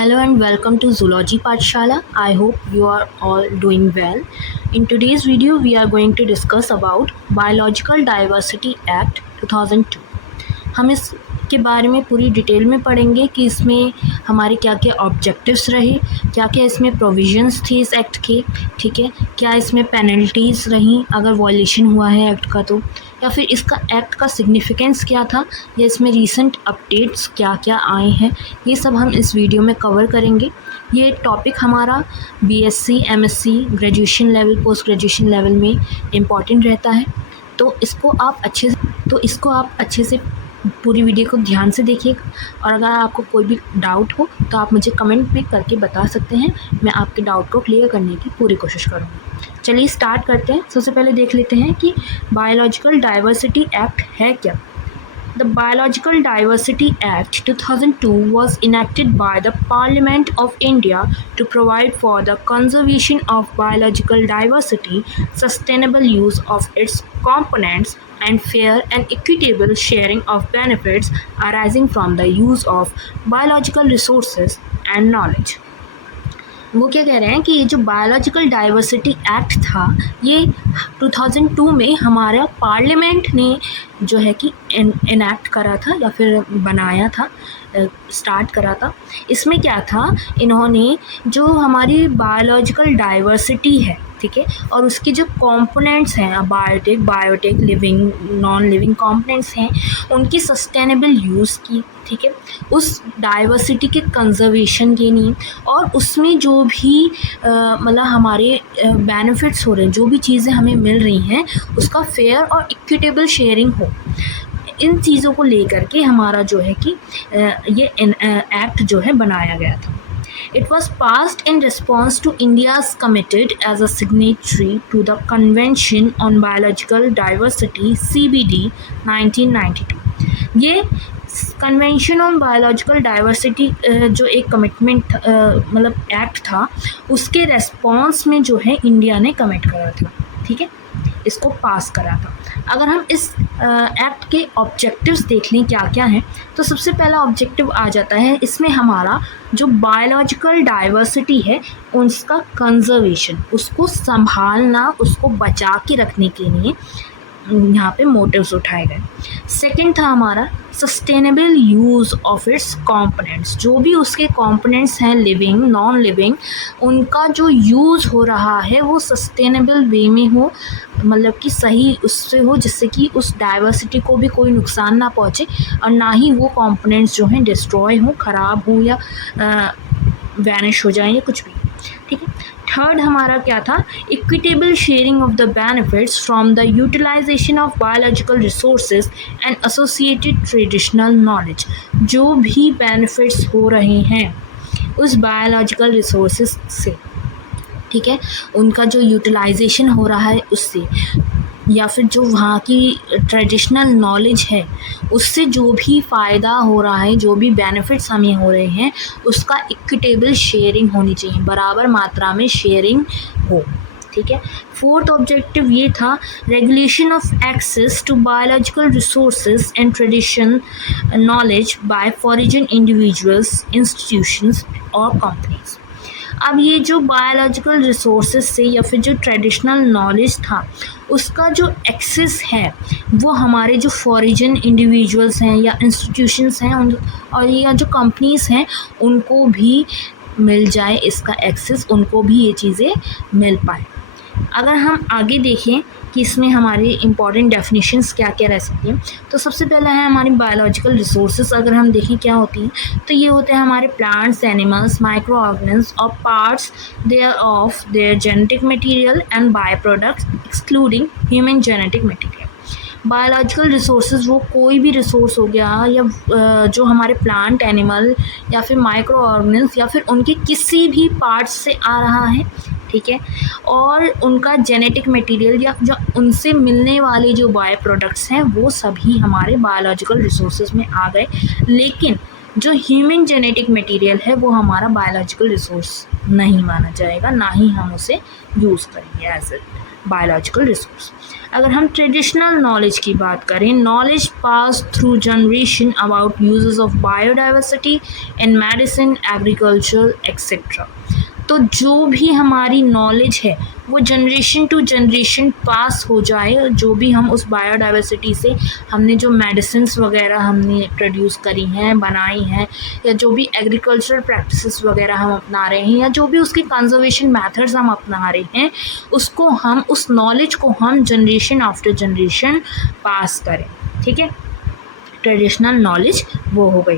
Hello and welcome to Zoology Pathshala. I hope you are all doing well. In today's video, we are going to discuss about Biological Diversity Act 2002. हम इसके बारे में पूरी detail में पढ़ेंगे कि इसमें हमारे क्या क्या ऑब्जेक्टिव्स रहे, क्या क्या इसमें प्रोविजंस थी इस एक्ट के, ठीक है, क्या इसमें पेनल्टीज़ रहीं अगर वॉयलेशन हुआ है एक्ट का तो, या फिर इसका एक्ट का सिग्निफिकेंस क्या था, या इसमें रीसेंट अपडेट्स क्या क्या आए हैं, ये सब हम इस वीडियो में कवर करेंगे। ये टॉपिक हमारा BSc, MSc, graduation level, post graduation level में इम्पॉर्टेंट रहता है, तो इसको आप अच्छे से पूरी वीडियो को ध्यान से देखिएगा। और अगर आपको कोई भी डाउट हो तो आप मुझे कमेंट में करके बता सकते हैं, मैं आपके डाउट को क्लियर करने की पूरी कोशिश करूँगी। चलिए स्टार्ट करते हैं। सबसे पहले देख लेते हैं कि बायोलॉजिकल डाइवर्सिटी एक्ट है क्या। The Biological Diversity Act 2002 was enacted by the Parliament of India to provide for the conservation of biological diversity, sustainable use of its components, and fair and equitable sharing of benefits arising from the use of biological resources and knowledge. वो क्या कह रहे हैं कि ये जो biological diversity act था ये 2002 में हमारा पार्लियामेंट ने जो है कि इनैक्ट करा था या फिर बनाया था, स्टार्ट करा था। इसमें क्या था, इन्होंने जो हमारी बायोलॉजिकल डाइवर्सिटी है, ठीक है, और उसके जो कंपोनेंट्स हैं, biotech, living, non living components हैं, उनकी सस्टेनेबल यूज़ की, ठीक है, उस डाइवर्सिटी के कंजर्वेशन के लिए, और उसमें जो भी मतलब हमारे बेनिफिट्स हो रहे हैं, जो भी चीज़ें हमें मिल रही हैं, उसका फेयर और इक्विटेबल शेयरिंग हो। इन चीज़ों को लेकर के हमारा जो है कि ये एक्ट जो है बनाया गया था। It was passed in response to India's committed as a signatory to the Convention on Biological Diversity (CBD) 1992। ये कन्वेंशन ऑन बायोलॉजिकल डाइवर्सिटी जो एक कमिटमेंट मतलब एक्ट था, उसके रेस्पॉन्स में जो है इंडिया ने कमिट करा था, ठीक है, इसको पास करा था। अगर हम इस एक्ट के ऑब्जेक्टिव्स देख लें क्या क्या हैं, तो सबसे पहला ऑब्जेक्टिव आ जाता है इसमें हमारा जो बायोलॉजिकल डाइवर्सिटी है उसका कंजर्वेशन, उसको संभालना, उसको बचा के रखने के लिए यहाँ पे मोटिव्स उठाए गए। सेकंड था हमारा sustainable use of its components, जो भी उसके कंपोनेंट्स हैं, लिविंग, नॉन लिविंग, उनका जो यूज़ हो रहा है वो सस्टेनेबल वे में हो, मतलब कि सही उससे हो, जिससे कि उस डाइवर्सिटी को भी कोई नुकसान ना पहुँचे और ना ही वो कंपोनेंट्स जो हैं डिस्ट्रॉय हो, ख़राब हो या वैनिश हो जाए या कुछ भी, ठीक है। थर्ड हमारा क्या था, equitable sharing of the benefits from the utilisation of biological resources and associated traditional knowledge. जो भी बेनिफिट्स हो रहे हैं उस बायोलॉजिकल रिसोर्सेज से, ठीक है, उनका जो यूटिलाइजेशन हो रहा है उससे, या फिर जो वहाँ की ट्रेडिशनल नॉलेज है उससे जो भी फ़ायदा हो रहा है, जो भी बेनिफिट्स हमें हो रहे हैं, उसका इक्विटेबल शेयरिंग होनी चाहिए, बराबर मात्रा में शेयरिंग हो, ठीक है। फोर्थ ऑब्जेक्टिव ये था regulation of access to biological resources and tradition knowledge by foreign individuals, institutions और कंपनीज। अब ये जो बायोलॉजिकल रिसोर्सेज से या फिर जो ट्रेडिशनल नॉलेज था उसका जो एक्सेस है वो हमारे जो फॉरेन इंडिविजुअल्स हैं या इंस्टीट्यूशंस हैं और या जो कंपनीज़ हैं उनको भी मिल जाए, इसका एक्सेस उनको भी ये चीज़ें मिल पाए। अगर हम आगे देखें कि इसमें हमारी इम्पॉर्टेंट डेफिनेशंस क्या क्या रह सकती हैं, तो सबसे पहला है हमारी बायोलॉजिकल रिसोर्सेज। अगर हम देखें क्या होती हैं, तो ये होते हैं हमारे प्लांट्स, एनिमल्स, माइक्रो ऑर्गेनिज्म और parts there of their genetic material and by products excluding human genetic material. Biological resources वो कोई भी रिसोर्स हो गया या जो हमारे प्लांट, एनिमल या फिर माइक्रो ऑर्गेनिज्म या फिर उनके किसी भी पार्ट्स से आ रहा है, ठीक है, और उनका जेनेटिक मटेरियल या जो उनसे मिलने वाले जो बाय प्रोडक्ट्स हैं वो सभी हमारे बायोलॉजिकल रिसोर्सेज में आ गए। लेकिन जो ह्यूमन जेनेटिक मटेरियल है वो हमारा बायोलॉजिकल रिसोर्स नहीं माना जाएगा, ना ही हम उसे यूज़ करेंगे एज इट, बायोलॉजिकल रिसोर्स। अगर हम ट्रेडिशनल नॉलेज की बात करें, knowledge pass through generation about uses of biodiversity in medicine, agriculture etcetera. तो जो भी हमारी नॉलेज है वो जनरेशन टू जनरेशन पास हो जाए, जो भी हम उस बायोडाइवर्सिटी से हमने जो मेडिसिन्स वगैरह हमने प्रोड्यूस करी हैं, बनाई हैं, या जो भी एग्रीकल्चरल प्रैक्टिसेस वगैरह हम अपना रहे हैं, या जो भी उसके कंजर्वेशन मेथड्स हम अपना रहे हैं, उसको हम, उस नॉलेज को हम जनरेशन आफ्टर जनरेशन पास करें। ठीक है, ट्रेडिशनल नॉलेज वो हो गई।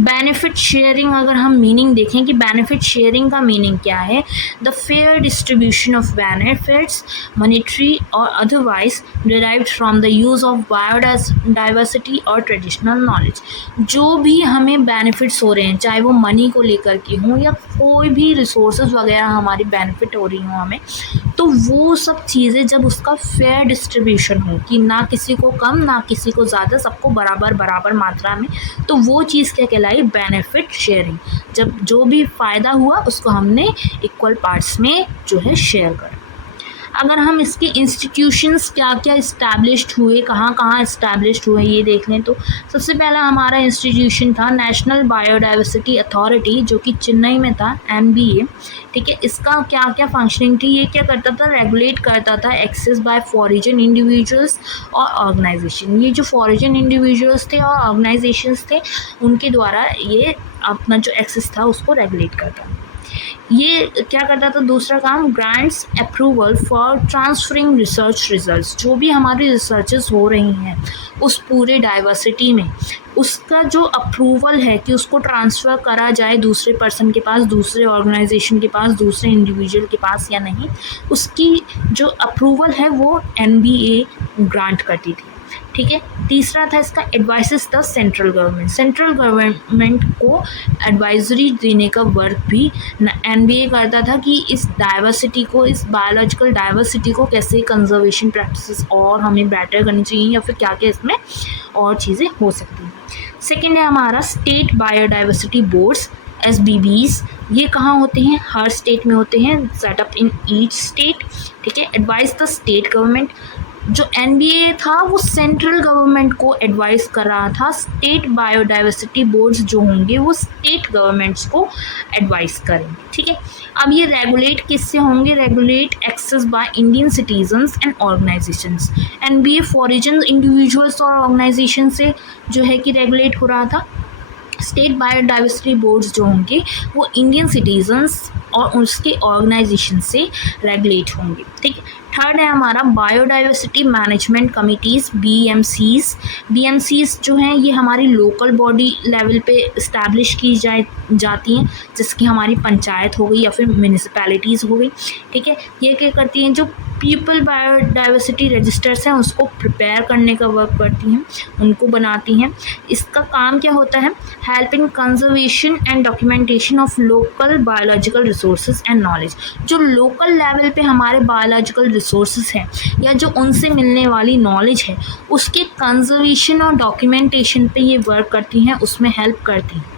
बेनिफिट शेयरिंग, अगर हम मीनिंग देखें कि बेनिफिट शेयरिंग का मीनिंग क्या है, the fair distribution of benefits monetary और otherwise derived from the use of biodiversity और ट्रेडिशनल नॉलेज। जो भी हमें बेनिफिट्स हो रहे हैं, चाहे वो मनी को लेकर के हों या कोई भी रिसोर्सेज वगैरह हमारी बेनिफिट हो रही हो हमें, तो वो सब चीज़ें जब उसका फेयर डिस्ट्रीब्यूशन हो, कि ना किसी को कम ना किसी को ज़्यादा, सबको बराबर बराबर मात्रा में, तो वो चीज़ क्या कहलाई, बेनिफिट शेयरिंग। जब जो भी फ़ायदा हुआ उसको हमने इक्वल पार्ट्स में जो है शेयर करा। अगर हम इसके इंस्टीट्यूशंस क्या क्या इस्टेब्लिश्ड हुए, कहाँ कहाँ इस्टेब्लिश्ड हुए, ये देख लें तो सबसे पहला हमारा इंस्टीट्यूशन था नेशनल बायोडाइवर्सिटी अथॉरिटी, जो कि चेन्नई में था, NBA। ठीक है, इसका क्या क्या फंक्शनिंग थी, ये क्या करता था, रेगुलेट करता था एक्सेस बाय फॉरेन इंडिविजुअल्स और ऑर्गेनाइजेशन। ये जो फॉरेन इंडिविजुअल्स थे और ऑर्गेनाइजेशंस थे, उनके द्वारा ये अपना जो एक्सेस था उसको रेगुलेट करता। ये क्या करता था, दूसरा काम, grants approval for transferring research results. जो भी हमारी रिसर्चेस हो रही हैं उस पूरे डाइवर्सिटी में, उसका जो अप्रूवल है कि उसको ट्रांसफ़र करा जाए दूसरे पर्सन के पास, दूसरे ऑर्गेनाइजेशन के पास, दूसरे इंडिविजुअल के पास या नहीं, उसकी जो अप्रूवल है वो NBA ग्रांट करती थी। ठीक है, तीसरा था इसका advices the central government. Central government को एडवाइजरी देने का वर्क भी NBA करता था कि इस डाइवर्सिटी को, इस बायोलॉजिकल डाइवर्सिटी को कैसे कंजर्वेशन प्रैक्टिसेस और हमें बेटर करनी चाहिए, या फिर क्या क्या इसमें और चीज़ें हो सकती हैं। सेकेंड है हमारा स्टेट बायोडाइवर्सिटी बोर्ड्स, SBBs। ये कहाँ होते हैं, हर स्टेट में होते हैं, सेटअप इन ईच स्टेट। ठीक है, एडवाइस द स्टेट गवर्नमेंट। जो NBA था वो सेंट्रल गवर्नमेंट को एडवाइस कर रहा था, स्टेट बायोडाइवर्सिटी बोर्ड्स जो होंगे वो स्टेट गवर्नमेंट्स को एडवाइस करेंगे। ठीक है, अब ये रेगुलेट किससे होंगे, regulate access by Indian citizens and organisations. NBA foreign individuals और ऑर्गेनाइजेशन से जो है कि रेगुलेट हो रहा था। स्टेट बायोडाइवर्सिटी बोर्ड्स जो होंगे वो इंडियन सिटीजन्स और उसके ऑर्गेनाइजेशन से रेगुलेट होंगे। ठीक है, थर्ड है हमारा बायोडाइवर्सिटी मैनेजमेंट कमिटीज़, BMCs जो हैं ये हमारी लोकल बॉडी लेवल पे इस्टेब्लिश की जाती हैं, जिसकी हमारी पंचायत हो गई या फिर म्यूनिसिपैलिटीज़ हो गई। ठीक है, ये क्या करती हैं, जो पीपल बायोडाइवर्सिटी रजिस्टर्स हैं उसको प्रिपेयर करने का वर्क करती हैं, उनको बनाती हैं। इसका काम क्या होता है, help in conservation and documentation of local biological resources and knowledge. जो लोकल लेवल पे हमारे बायोलॉजिकल रिसोर्सेज हैं या जो उनसे मिलने वाली नॉलेज है, उसके कंजर्वेशन और डॉक्यूमेंटेशन पे ये वर्क करती हैं, उसमें हेल्प करती हैं।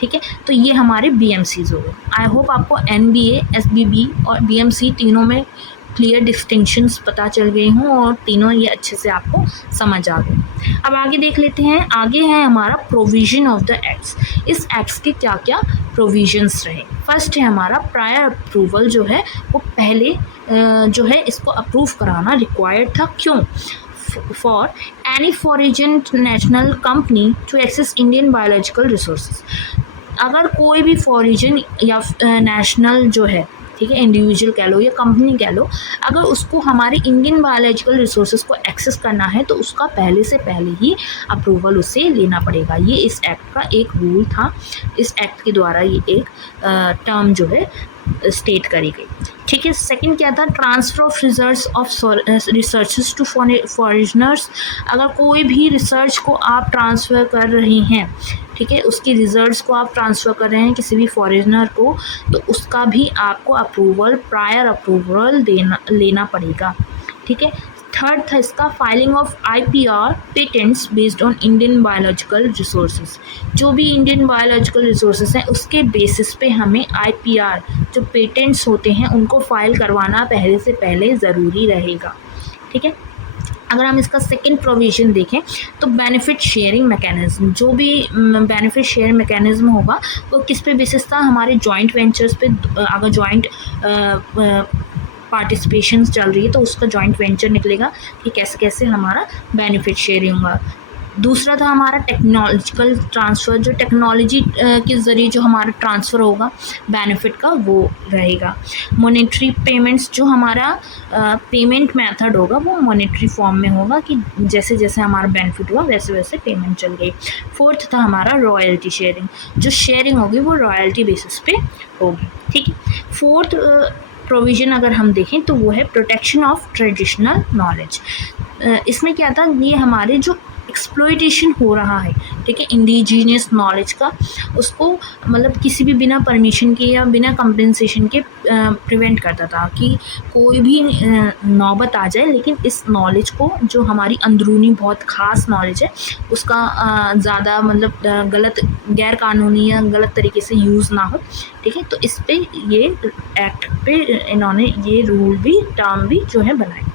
ठीक है, तो ये हमारे BMCs हो गए। आई होप आपको NBA, SBB और BMC तीनों में क्लियर डिस्टिंक्शंस पता चल गए हों और तीनों ये अच्छे से आपको समझ आ गए। अब आगे देख लेते हैं, आगे है हमारा प्रोविज़न ऑफ द एक्ट्स। इस एक्ट्स के क्या क्या प्रोविजंस रहे। फर्स्ट है हमारा प्रायर अप्रूवल, जो है वो पहले जो है इसको अप्रूव कराना रिक्वायर्ड था। क्यों? For any foreign national company to access Indian biological resources. अगर कोई भी फॉरेन या नेशनल जो है, ठीक है, इंडिविजुअल कह लो या कंपनी कह लो, अगर उसको हमारे इंडियन बायोलॉजिकल रिसोर्सेज को एक्सेस करना है तो उसका पहले से पहले ही अप्रूवल उसे लेना पड़ेगा। ये इस एक्ट का एक रूल था, इस एक्ट के द्वारा ये एक टर्म जो है स्टेट करी गई। ठीक है, सेकंड क्या था, transfer of results of researches to foreigners. अगर कोई भी रिसर्च को आप ट्रांसफ़र कर रहे हैं, ठीक है, उसकी रिजल्ट्स को आप ट्रांसफ़र कर रहे हैं किसी भी फॉरेनर को, तो उसका भी आपको अप्रूवल, प्रायर अप्रूवल लेना पड़ेगा। ठीक है, थर्ड था इसका filing of IPR patents based on Indian biological resources. जो भी इंडियन बायोलॉजिकल रिसोर्सेज हैं उसके बेसिस पे हमें IPR जो पेटेंट्स होते हैं उनको फाइल करवाना पहले से पहले ज़रूरी रहेगा। ठीक है, अगर हम इसका सेकंड प्रोविज़न देखें तो बेनिफिट शेयरिंग मैकेनिज्म। जो भी बेनिफिट शेयर मैकेनिज्म होगा वो किस पे बेसिस था, हमारे जॉइंट वेंचर्स पे। अगर जॉइंट पार्टिसिपेशन चल रही है तो उसका जॉइंट वेंचर निकलेगा कि कैसे कैसे हमारा बेनिफिट शेयरिंग होगा। दूसरा था हमारा टेक्नोलॉजिकल ट्रांसफ़र, जो टेक्नोलॉजी के ज़रिए जो हमारा ट्रांसफ़र होगा बेनिफिट का वो रहेगा। मॉनेटरी पेमेंट्स, जो हमारा पेमेंट मेथड होगा वो मॉनेटरी फॉर्म में होगा कि जैसे जैसे हमारा बेनिफिट हुआ वैसे वैसे पेमेंट चल गई। फोर्थ था हमारा रॉयल्टी शेयरिंग, जो शेयरिंग होगी वो रॉयल्टी बेसिस पे होगी। ठीक है, फोर्थ प्रोविज़न अगर हम देखें तो वो है प्रोटेक्शन ऑफ ट्रेडिशनल नॉलेज। इसमें क्या था, ये हमारे जो एक्सप्लॉयटेशन हो रहा है, ठीक है, इंडिजीनियस नॉलेज का, उसको मतलब किसी भी बिना परमिशन के या बिना कंपनसेशन के प्रिवेंट करता था कि कोई भी नौबत आ जाए, लेकिन इस नॉलेज को जो हमारी अंदरूनी बहुत ख़ास नॉलेज है उसका ज़्यादा मतलब गलत गैर कानूनी या गलत तरीके से यूज़ ना हो। ठीक है, तो इस पे ये एक्ट पे इन्होंने ये रूल भी टर्म भी जो है बनाए।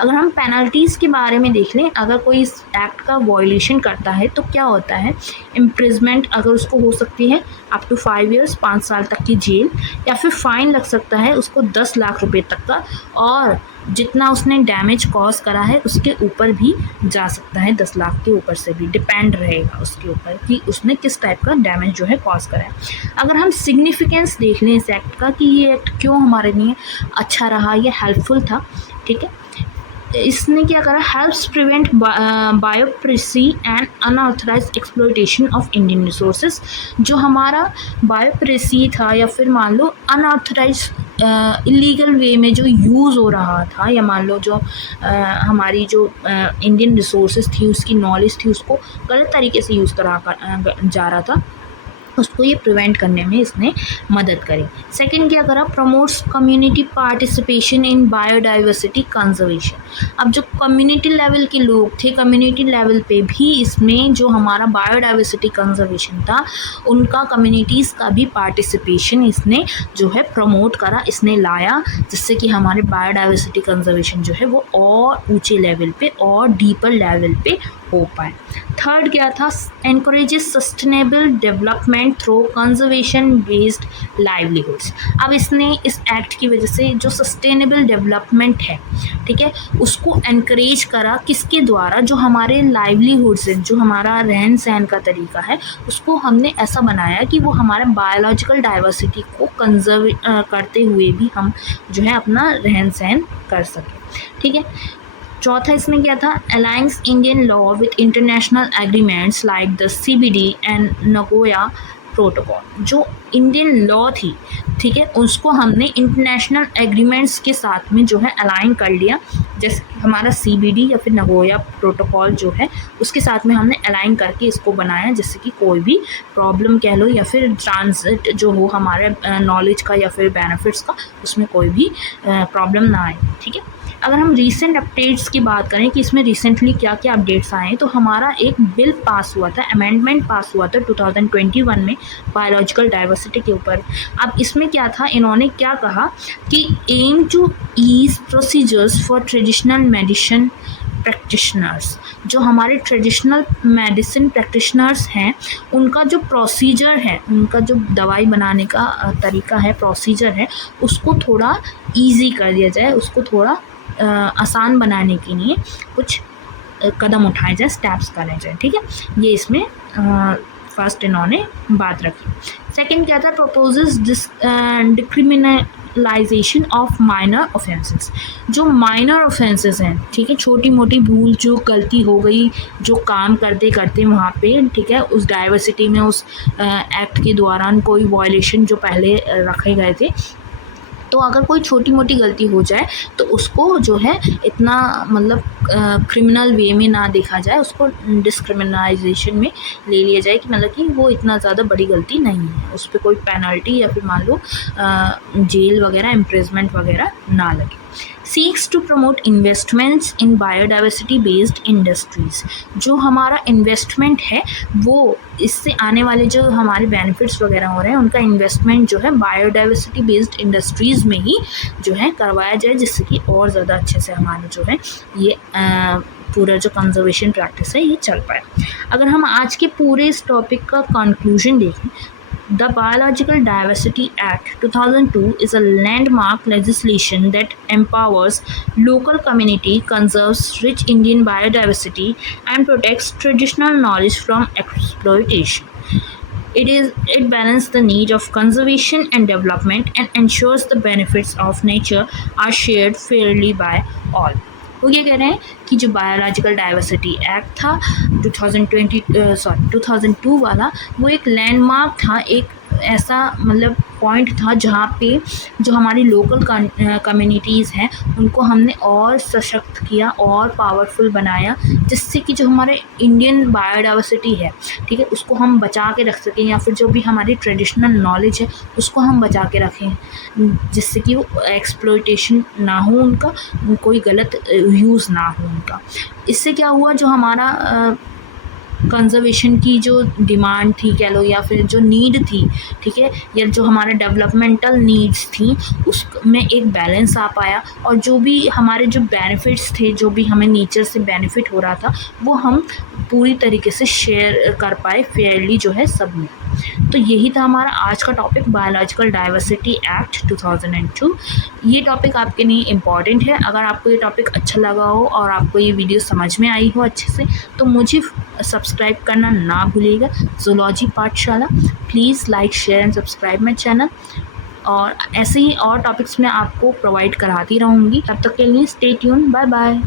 अगर हम पेनल्टीज़ के बारे में देख लें, अगर कोई इस एक्ट का वायलेशन करता है तो क्या होता है, इम्प्रिजमेंट अगर उसको हो सकती है अप टू 5 इयर्स 5 साल तक की जेल, या फिर फ़ाइन लग सकता है उसको 10 लाख रुपए तक का, और जितना उसने डैमेज कॉज करा है उसके ऊपर भी जा सकता है, 10 लाख के ऊपर से भी डिपेंड रहेगा उसके ऊपर कि उसने किस टाइप का डैमेज जो है कॉज करा है। अगर हम सिग्निफिकेंस देख लें इस एक्ट का कि ये एक्ट क्यों हमारे लिए अच्छा रहा, ये हेल्पफुल था। ठीक है, इसने क्या करा, helps prevent biopiracy and unauthorised exploitation of Indian resources. जो हमारा बायोप्रेसी था या फिर मान लो अनऑथराइज्ड इलीगल वे में जो यूज़ हो रहा था, या मान लो जो हमारी जो इंडियन रिसोर्सेज थी उसकी नॉलेज थी उसको गलत तरीके से यूज़ करा जा रहा था, उसको ये प्रिवेंट करने में इसने मदद करी। सेकंड क्या करा, promotes community participation in biodiversity conservation. अब जो कम्युनिटी लेवल के लोग थे, कम्युनिटी लेवल पे भी इसमें जो हमारा बायोडाइवर्सिटी कंजर्वेशन था उनका कम्युनिटीज़ का भी पार्टिसिपेशन इसने जो है प्रमोट करा, इसने लाया, जिससे कि हमारे बायोडाइवर्सिटी कंजर्वेशन जो है वो और ऊँचे लेवल पे और डीपर लेवल पे हो पाए। थर्ड क्या था, encourages sustainable development through conservation based livelihoods. अब इसने इस एक्ट की वजह से जो सस्टेनेबल डेवलपमेंट है, ठीक है, उसको एनकरेज करा, किसके द्वारा, जो हमारे लाइवलीहुड्स हैं, जो हमारा रहन सहन का तरीका है, उसको हमने ऐसा बनाया कि वो हमारे बायोलॉजिकल डाइवर्सिटी को कंजर्व करते हुए भी हम जो है अपना रहन सहन कर सकें। ठीक है, चौथा इसमें क्या था, aligns Indian law with international agreements like the CBD and Nagoya protocol. जो इंडियन लॉ थी, ठीक है, उसको हमने इंटरनेशनल एग्रीमेंट्स के साथ में जो है अलाइन कर लिया, जैसे हमारा CBD या फिर नगोया प्रोटोकॉल जो है उसके साथ में हमने अलाइन करके इसको बनाया, जिससे कि कोई भी प्रॉब्लम कह लो या फिर ट्रांजिट जो हो हमारे नॉलेज का या फिर बेनिफिट्स का, उसमें कोई भी प्रॉब्लम ना आए। ठीक है, अगर हम रीसेंट अपडेट्स की बात करें कि इसमें रिसेंटली क्या क्या अपडेट्स आए हैं, तो हमारा एक बिल पास हुआ था, अमेंडमेंट पास हुआ था 2021 में बायोलॉजिकल डाइवर्सिटी के ऊपर। अब इसमें क्या था, इन्होंने क्या कहा कि aim to ease procedures for traditional medicine practitioners. जो हमारे ट्रेडिशनल मेडिसिन प्रैक्टिशनर्स हैं उनका जो प्रोसीजर है, उनका जो दवाई बनाने का तरीका है, प्रोसीजर है, उसको थोड़ा इजी कर दिया जाए, उसको थोड़ा आसान बनाने के लिए कुछ कदम उठाए जाए, स्टेप्स करे जाए। ठीक है, ये इसमें फर्स्ट इन्होंने बात रखी। सेकंड क्या था, proposes decriminalisation of minor offences. जो माइनर ऑफेंसेस हैं, ठीक है, छोटी मोटी भूल जो गलती हो गई, जो काम करते करते वहाँ पे, ठीक है, उस डाइवर्सिटी में उस एक्ट के दौरान कोई वायलेशन जो पहले रखे गए थे, तो अगर कोई छोटी मोटी गलती हो जाए तो उसको जो है इतना मतलब क्रिमिनल वे में ना देखा जाए, उसको डिस्क्रिमिनलाइजेशन में ले लिया जाए कि मतलब कि वो इतना ज़्यादा बड़ी गलती नहीं है, उस पर कोई पेनल्टी या फिर मान लो जेल वगैरह इम्प्रिजमेंट वगैरह ना लगे। Seeks to promote investments in biodiversity based industries. जो हमारा इन्वेस्टमेंट है वो इससे आने वाले जो हमारे बेनिफिट्स वगैरह हो रहे हैं उनका इन्वेस्टमेंट जो है बायोडाइवर्सिटी बेस्ड इंडस्ट्रीज़ में ही जो है करवाया जाए, जिससे कि और ज़्यादा अच्छे से हमारे जो है ये पूरा जो कंजर्वेशन प्रैक्टिस है ये चल पाए। अगर हम आज के पूरे इस टॉपिक का कंक्लूजन देखें, The Biological Diversity Act 2002 is a landmark legislation that empowers local community, conserves rich Indian biodiversity, and protects traditional knowledge from exploitation. It balances the need of conservation and development and ensures the benefits of nature are shared fairly by all. वो ये कह रहे हैं कि जो biological diversity act था 2002 वाला, वो एक लैंडमार्क था, एक ऐसा मतलब पॉइंट था जहाँ पे जो हमारी लोकल कम्युनिटीज़ हैं उनको हमने और सशक्त किया और पावरफुल बनाया, जिससे कि जो हमारे इंडियन बायोडाइवर्सिटी है, ठीक है, उसको हम बचा के रख सकें, या फिर जो भी हमारी ट्रेडिशनल नॉलेज है उसको हम बचा के रखें, जिससे कि वो एक्सप्लॉयटेशन ना हो, उनका कोई गलत यूज़ ना हो उनका। इससे क्या हुआ, जो हमारा कंजर्वेशन की जो डिमांड थी कह लो, या फिर जो नीड थी, ठीक है, या जो हमारे डेवलपमेंटल नीड्स थी उसमें एक बैलेंस आ पाया, और जो भी हमारे जो बेनिफिट्स थे, जो भी हमें नेचर से बेनिफिट हो रहा था, वो हम पूरी तरीके से शेयर कर पाए फेयरली जो है सब में। तो यही था हमारा आज का टॉपिक, बायोलॉजिकल डाइवर्सिटी एक्ट 2002। ये टॉपिक आपके लिए इम्पॉर्टेंट है। अगर आपको ये टॉपिक अच्छा लगा हो और आपको ये वीडियो समझ में आई हो अच्छे से, तो मुझे सब्सक्राइब करना ना भूलिएगा, ज़ूलॉजी पाठशाला। Please like, share and subscribe my channel, और ऐसे ही और टॉपिक्स मैं आपको प्रोवाइड कराती रहूँगी। तब तक के लिए स्टे ट्यून, बाय बाय।